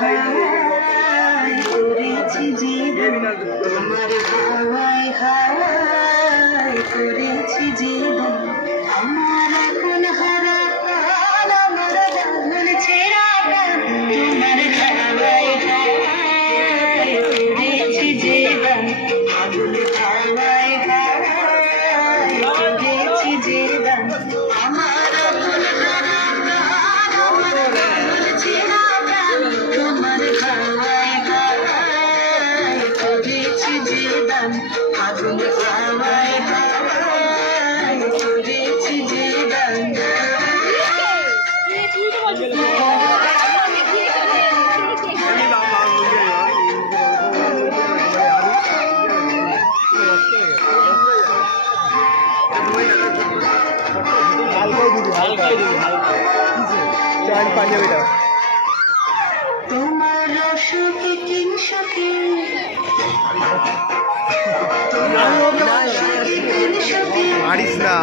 হাওয়ায় করেছি জীবন, তোমার হাওয়ায় হাওয়ায় করেছি জীবন। আমার এখন হারা কাল, আমার বাঁধন ছেঁড়া কাল, তোমার হাওয়ায় হাওয়ায় করেছি জীবন, আগুন হাওয়ায় হাওয়ায় করেছি জীবন। আমার এখন হারা কাল, আমার বাঁধন ছেঁড়া কাল, তোমার হাওয়ায় হাওয়ায় করেছি জীবন, আগুন হাওয়ায় হাওয়ায় করেছি জীবন। পাঞ্জাবিটা তোমার সুখে কিংসুখে, তোমার সুখে কিংসুখে মারিস না।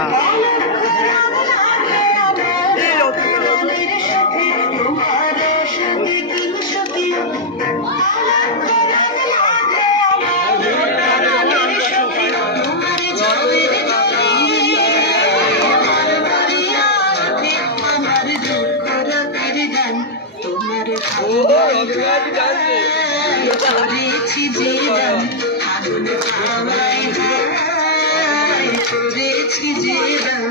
করেছি জীবন, আগুন হাওয়ায় হাওয়ায় করেছি জীবন।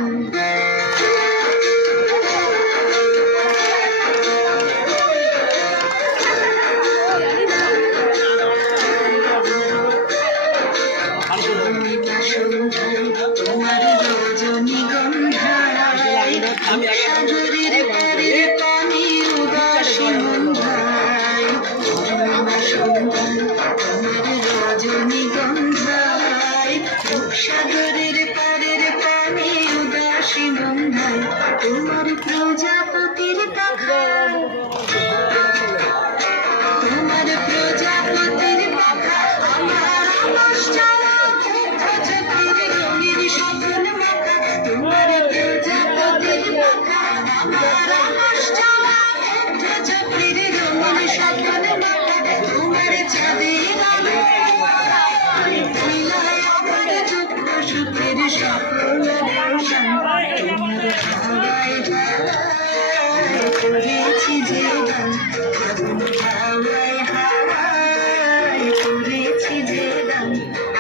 তোমার রজনীগন্ধায় সাগরের পাড়ের পানির উদাসী মন্ধায়, তোমার রজনীগন্ধায় সাগরের পাড়ের পানির উদাসী মন্ধায়, তোমার প্রজাপতির পাখা, তোমার প্রজাপতির পাখা, আমার রঙের স্বপ্ন মাখা, তোমার প্রজাপতির পাখা, আমার চোখের রঙের স্বপ্ন মাখা, তোমার চাঁদের আলো মিলায় আমার চোখ সুখের স্বপ্ন রোশন। তোমার হাওয়ায় হাওয়ায় করেছি জীবন, আগুন হাওয়ায় হাওয়ায় করেছি জীবন।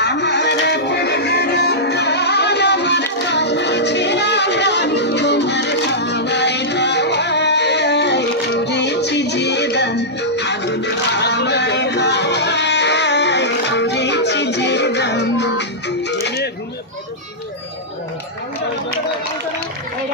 আমার এখন হারা কাল, আমার বাঁধন ছেঁড়া কাল, তোমার হাওয়ায় হাওয়ায় করেছি জীবন, আগুন হাওয়ায় হাওয়ায় করেছি জীবন।